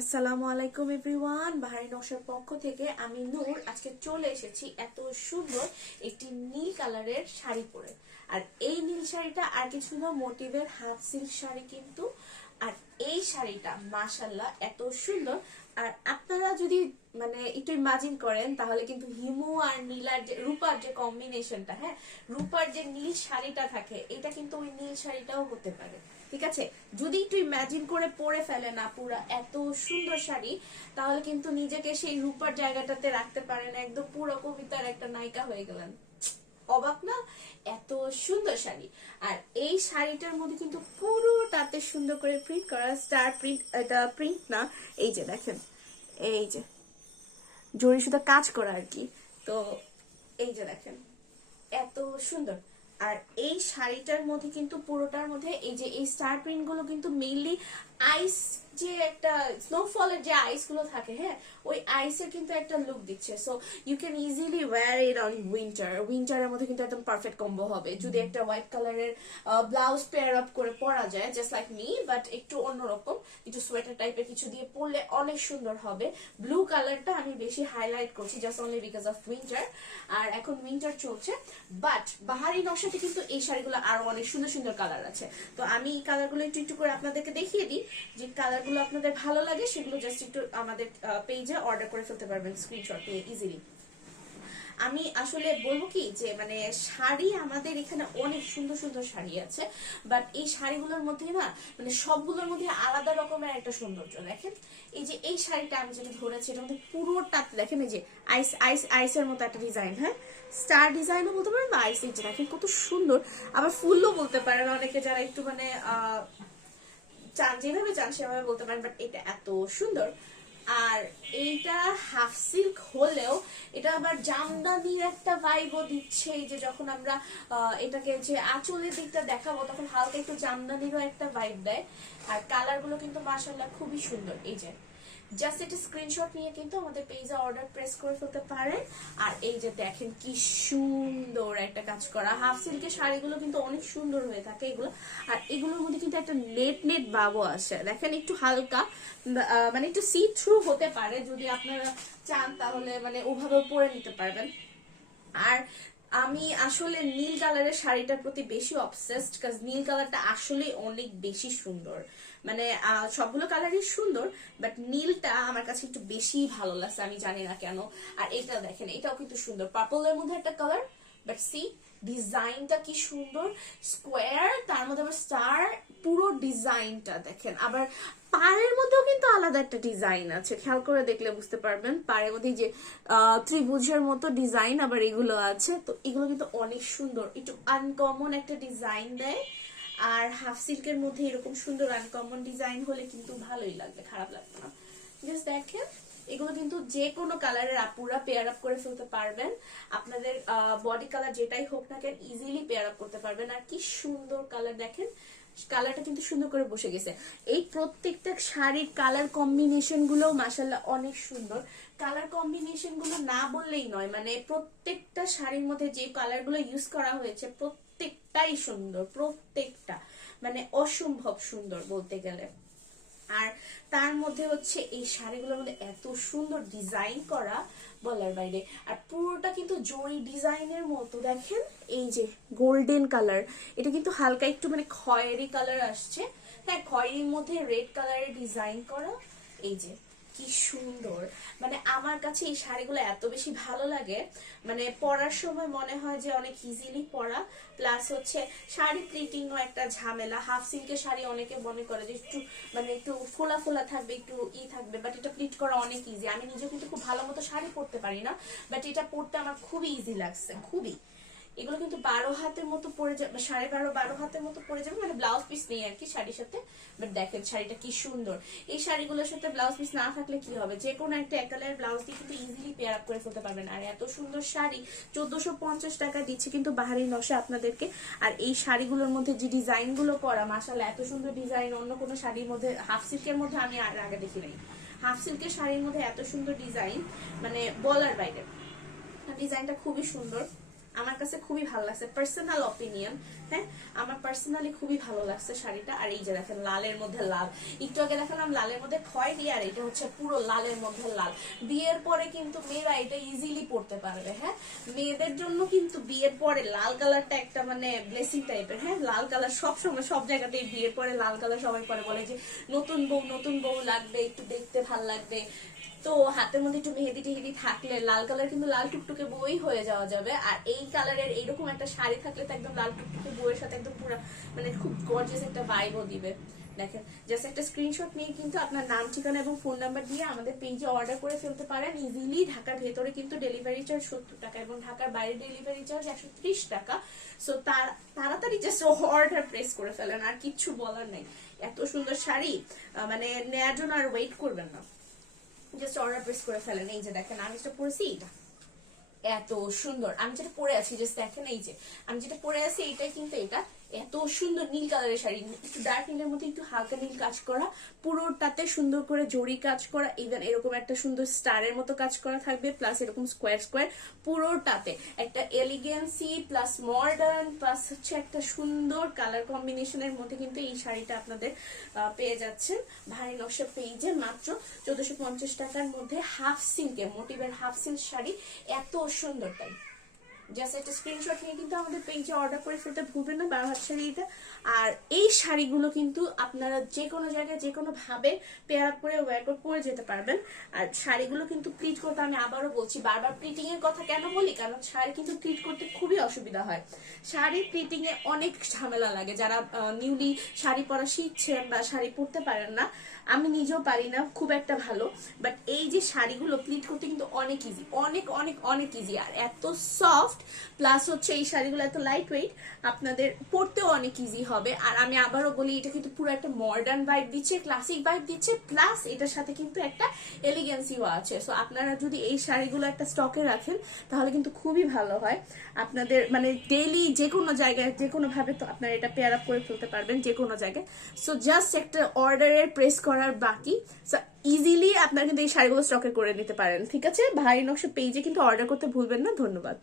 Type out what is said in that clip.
আসসালামু আলাইকুম এভরিওয়ান, বাহারি নকশার পক্ষ থেকে আমি নূর। আজকে চলে এসেছি এত সুন্দর একটি নীল কালারের শাড়ি পরে। আর এই নীল শাড়িটা আর কিছু না, মোটিভের হাফ সিল্ক শাড়ি কিন্তু। আর এই শাড়িটা মাশাল্লাহ এত সুন্দর। আর আপনারা যদি মানে একটু ইমাজিন করেন, তাহলে কিন্তু হিমু আর নীলার যে, রূপার যে কম্বিনেশনটা হ্যাঁ রূপার যে নীল শাড়িটা থাকে, এটা কিন্তু ওই নীল শাড়িটাও হতে পারে। ঠিক আছে? যদি একটু ইমাজিন করে পরে ফেলেন আপুরা, এত সুন্দর শাড়ি, তাহলে কিন্তু নিজেকে সেই রূপার জায়গাটাতে রাখতে পারেন। একদম পুরো কবিতার একটা নায়িকা হয়ে গেলেন। অবাক না? এত সুন্দর শাড়ি। আর এই শাড়িটার মধ্যে কিন্তু পুরোটাতে সুন্দর করে প্রিন্ট করা স্টার প্রিন্ট এটা প্রিন্ট না, এই যে দেখেন, এই যে জরি শুধু কাজ করা আর কি। তো, এই যে দেখেন, এত সুন্দর। আর এই শাড়িটার মধ্যে কিন্তু পুরোটার মধ্যে এই যে এই স্টার প্রিন্টগুলো কিন্তু মেইনলি আইস যে একটা স্নোফলের যে আইসগুলো থাকে হ্যাঁ ওই আইসের কিন্তু একটা লুক দিচ্ছে। So you can easily wear it on winter উইন্টারের মধ্যে কিন্তু একদম পারফেক্ট কম্বো হবে। যদি একটা হোয়াইট কালারের ব্লাউজ পেয়ার আপ করে পরা যায় জাস্ট লাইক মি বাট একটু অন্যরকম একটু সোয়েটার টাইপের কিছু দিয়ে পরলে অনেক সুন্দর হবে। ব্লু কালারটা আমি বেশি হাইলাইট করছি just only because of winter আর এখন উইন্টার চলছে বাট বাহারি নকশাতে কিন্তু এই শাড়িগুলো আরও অনেক সুন্দর সুন্দর কালার আছে। তো আমি এই কালারগুলো একটু একটু করে আপনাদেরকে দেখিয়ে দিই, যে কালারগুলো আপনাদের ভালো লাগে সেগুলো জাস্ট একটু আমাদের পেজে অর্ডার করে ফেলতে পারবেন স্ক্রিনশট নিয়ে ইজিলি আমি আসলে বলব কি যে মানে শাড়ি আমাদের এখানে অনেক সুন্দর সুন্দর শাড়ি আছে বাট এই শাড়িগুলোর মধ্যে না মানে সবগুলোর মধ্যে আলাদা রকমের একটা সৌন্দর্য। দেখেন, এই যে এই শাড়িটা আমি যেটা ধরেছি এটার মধ্যে পুরোটাতে দেখেন এই যে আইস আইস আইসের মতো একটা ডিজাইন হ্যাঁ? স্টার ডিজাইনও বলতে পারেন বা আইস এই যে, দেখেন কত সুন্দর। আবার ফুলও বলতে পারেন, অনেকে যারা একটু মানে চান, যেভাবে চান সেভাবে বলতে পারেন বাট এটা এত সুন্দর। আর এইটা হাফ সিল্ক হলেও এটা আবার জামদানির একটা ভাইব দিচ্ছে, এই যে যখন আমরা এটাকে যে আঁচলের দিকটা দেখাবো, তখন হালকা একটু জামদানিরও একটা ভাইব দেয়। আর কালারগুলো কিন্তু মাসাল্লাহ খুবই সুন্দর, এই যে। জাস্ট এটা স্ক্রিনশট নিয়ে কিন্তু আমাদের পেজে অর্ডার প্রেস করে ফেলতে পারেন। আর এই যে দেখেন কি সুন্দর একটা কাজ করা। হাফ সিল্কের শাড়িগুলো কিন্তু অনেক সুন্দর হয়ে থাকে এগুলো। আর এগুলোর মধ্যে কিন্তু একটা নেট নেট বাবও আসে। দেখেন একটু হালকা মানে একটু সি থ্রু হতে পারে। যদি আপনারা চান তাহলে মানে ওভাবে পরে নিতে পারবেন। আর আমি আসলে নীল কালারের শাড়িটার প্রতি বেশি অবসেসড কাজ নীল কালারটা আসলে অনেক বেশি সুন্দর। মানে সবগুলো কালারই সুন্দর বাট নীলটা আমার কাছে একটু বেশি ভালো লাগছে, আমি জানি না কেন। আর এটা দেখেন, এটাও কিন্তু সুন্দর। পার্পলের মধ্যে একটা কালার বাট সি ডিজাইনটা কি সুন্দর। স্কোয়ার তার মধ্যে আবার স্টার পুরো ডিজাইনটা দেখেন। আবার পাড়ের মধ্যেও কিন্তু আলাদা একটা ডিজাইন আছে। খেয়াল করে দেখলে বুঝতে পারবেন। পাড়ের মধ্যে যে ত্রিভুজের মতো ডিজাইন আবার এগুলো আছে। তো এগুলো কিন্তু অনেক সুন্দর। একটু আনকমন একটা ডিজাইন দেয়। আর হাফ সিল্কের মধ্যে এরকম সুন্দর আনকমন ডিজাইন হলে কিন্তু ভালোই লাগবে, খারাপ লাগবে না। জাস্ট দেখেন, এগুলো কিন্তু যে কোনো কালারের আপুরা পেয়ার আপ করে ফেলতে পারবেন। আপনাদের বডি কালার যেটাই হোক না কেন ইজিলি পেয়ার আপ করতে পারবেন। আর কি সুন্দর কালার দেখেন। কালারটা কিন্তু সুন্দর করে বসে গেছে। এই প্রত্যেকটা শাড়ির কালার কম্বিনেশনগুলো মাসাল্লাহ অনেক সুন্দর। কালার কম্বিনেশনগুলো না বললেই নয় মানে প্রত্যেকটা শাড়ির মধ্যে যে কালারগুলো ইউজ করা হয়েছে, প্রত্যেকটাই সুন্দর, প্রত্যেকটা। মানে অসম্ভব সুন্দর বলতে গেলে। আর তার মধ্যে হচ্ছে এই শাড়িগুলোর মধ্যে এত সুন্দর ডিজাইন করা বলার বাইরে। আর পুরোটা কিন্তু জরি ডিজাইনের মতো। দেখেন এই যে গোল্ডেন কালার এটা কিন্তু হালকা একটু মানে খয়েরি কালার আসছে। হ্যাঁ খয়েরির মধ্যে রেড কালারের ডিজাইন করা। এই যে কি সুন্দর। মানে আমার কাছে এই শাড়িগুলো এত বেশি ভালো লাগে। মানে পরার সময় মনে হয় যে অনেক ইজিলি পরা। প্লাস হচ্ছে শাড়ি প্রিন্টিংও একটা ঝামেলা। হাফ সিল্কের শাড়ি অনেকে মনে করে যে একটু মানে একটু ফোলা ফোলা থাকবে, একটু ই থাকবে। বাট এটা প্রিন্ট করা অনেক ইজি আমি নিজে কিন্তু খুব ভালো মতো শাড়ি পরতে পারি না। বাট এটা পরতে আমার খুবই ইজি লাগছে। খুবই। এগুলো কিন্তু বারো হাতের মতো পরে যাবে সাড়ে বারো বারো হাতের মতো পরে যাবে মানে ব্লাউজ পিস নেই আর কি শাড়ির সাথে। বাট দেখেন শাড়িটা কি সুন্দর। এই শাড়িগুলোর সাথে ব্লাউজ পিস না থাকলে কি হবে? যে কোনো একটা একালের ব্লাউজ দিয়ে কিন্তু ইজিলি পেয়ার আপ করে ফেলতে পারবেন। আর এত সুন্দর শাড়ি, চোদ্দশো পঞ্চাশ টাকা দিচ্ছে কিন্তু বাহারি নকশা আপনাদেরকে। আর এই শাড়িগুলোর মধ্যে যে ডিজাইনগুলো করা মাসাল এত সুন্দর ডিজাইন, অন্য কোনো শাড়ির মধ্যে হাফ সিল্কের মধ্যে আমি আর আগে দেখি নাই। হাফ সিল্কের শাড়ির মধ্যে এত সুন্দর ডিজাইন মানে বলার বাইরে। ডিজাইনটা খুবই সুন্দর। আমার কাছে খুবই ভালো লাগছে। পার্সোনাল অপিনিয়ন হ্যাঁ? আমার পার্সোনালি খুবই ভালো লাগছে শাড়িটা। আর এই যে দেখেন, লালের মধ্যে লাল। একটু আগে দেখালাম, লালের মধ্যে খয়েরি, আর এটা হচ্ছে পুরো লালের মধ্যে লাল। বিয়ের পরে কিন্তু মেয়েরা এটা ইজিলি পড়তে পারবে হ্যাঁ? মেয়েদের জন্য কিন্তু বিয়ের পরে লাল কালারটা একটা মানে ব্লেসিং টাইপের হ্যাঁ? লাল কালার সব সময়, সব জায়গাতেই বিয়ের পরে লাল কালার সবাই পরে বলে যে, নতুন বউ নতুন বউ লাগবে, একটু দেখতে ভালো লাগবে। তো হাতের মধ্যে একটু মেহেদি টেহেদি থাকলে লাল কালার কিন্তু লাল টুকটুকে বই হয়ে যাওয়া যাবে। আর এই কালারের এইরকম একটা শাড়ি থাকলে তো একদম লাল টুকটুকে বইয়ের সাথে একদম পুরো মানে খুব গর্জিয়াস একটা ভাইবও দিবে। দেখেন জাস্ট একটা স্ক্রিনশট নিয়ে কিন্তু আপনার নাম, ঠিকানা এবং ফোন নাম্বার দিয়ে আমাদের পেজে অর্ডার করে ফেলতে পারেন। ইজিলি ঢাকার ভেতরে কিন্তু ডেলিভারি চার্জ সত্তর টাকা এবং ঢাকার বাইরে ডেলিভারি চার্জ একশো ত্রিশ টাকা। সো তার, তাড়াতাড়ি জাস্ট অর্ডার প্রেস করে ফেলেন, আর কিচ্ছু বলার নেই। এত সুন্দর শাড়ি মানে নেয়ার জন্য আর ওয়েট করবেন না। জাস্ট অর্ডার প্রেস করে ফেলেন এই যে দেখেন, আমি যেটা পরেছি, এটা এত সুন্দর। আমি যেটা পরে আছি জাস্ট দেখেন এই যে, আমি যেটা পরে আছি, এইটাই কিন্তু এটা। এত সুন্দর নীল কালারের শাড়ি। একটু ডার্ক নীলের মধ্যে একটু হালকা নীল কাজ করা, পুরোটাতে সুন্দর করে জরি কাজ করা ইভেন এরকম একটা সুন্দর স্টারের মতো কাজ করা থাকবে প্লাস এরকম স্কোয়ার স্কোয়ার পুরোটাতে একটা এলিগেন্সি প্লাস মডার্ন প্লাস হচ্ছে একটা সুন্দর কালার কম্বিনেশনের মধ্যে কিন্তু এই শাড়িটা আপনাদের পেয়ে যাচ্ছেন ভারী নকশা পেজে মাত্র চোদ্দশো টাকার মধ্যে হাফ সিল্কে মোটিভের হাফ সিল্ক শাড়ি, এত সুন্দর তাই। জাস্ট একটা স্ক্রিনশট নিয়ে কিন্তু আমাদের পেজে অর্ডার করে ফেলতে ভুলবেন না বারো হাত শাড়িটা আর এই শাড়িগুলো কিন্তু আপনারা যে কোনো জায়গায় যে কোনো ভাবে পেয়ার করে ওয়ার করে পরে যেতে পারবেন। আর শাড়িগুলো কিন্তু প্লিট করতে আমি আবারও বলছি, বারবার প্লিটিং এর কথা কেন বলি? কারণ শাড়ি কিন্তু প্লিট করতে খুবই অসুবিধা হয়। শাড়ি প্লিটিং এ অনেক ঝামেলা লাগে। যারা নিউলি শাড়ি পরা শিখছেন বা শাড়ি পরতে পারেন না, আমি নিজেও পারি না, খুব একটা ভালো। বাট এই যে শাড়িগুলো প্লিট করতে কিন্তু অনেক ইজি অনেক অনেক অনেক ইজি আর এত সফট প্লাস হচ্ছে এই শাড়িগুলো এত লাইট ওয়েট আপনাদের পরতেও অনেক ইজি হবে। আর আমি আবারও বলি, এটা কিন্তু পুরো একটা মডার্ন ভাইব দিচ্ছে ক্লাসিক ভাইব দিচ্ছে প্লাস এটার সাথে কিন্তু একটা এলিগেন্সিও আছে। সো আপনারা যদি এই শাড়িগুলো একটা স্টকে রাখেন, তাহলে কিন্তু খুবই ভালো হয়। আপনাদের মানে ডেইলি যে কোনো জায়গায় যে কোনো ভাবে তো আপনারা এটা পেয়ার আপ করে ফেলতে পারবেন যে কোনো জায়গায়। সো জাস্ট একটা অর্ডারের প্রেস করার বাকি। সো ইজিলি আপনারা কিন্তু এই শাড়িগুলো স্টকে করে নিতে পারেন, ঠিক আছে? ভারী নকশা পেজে কিন্তু অর্ডার করতে ভুলবেন না, ধন্যবাদ।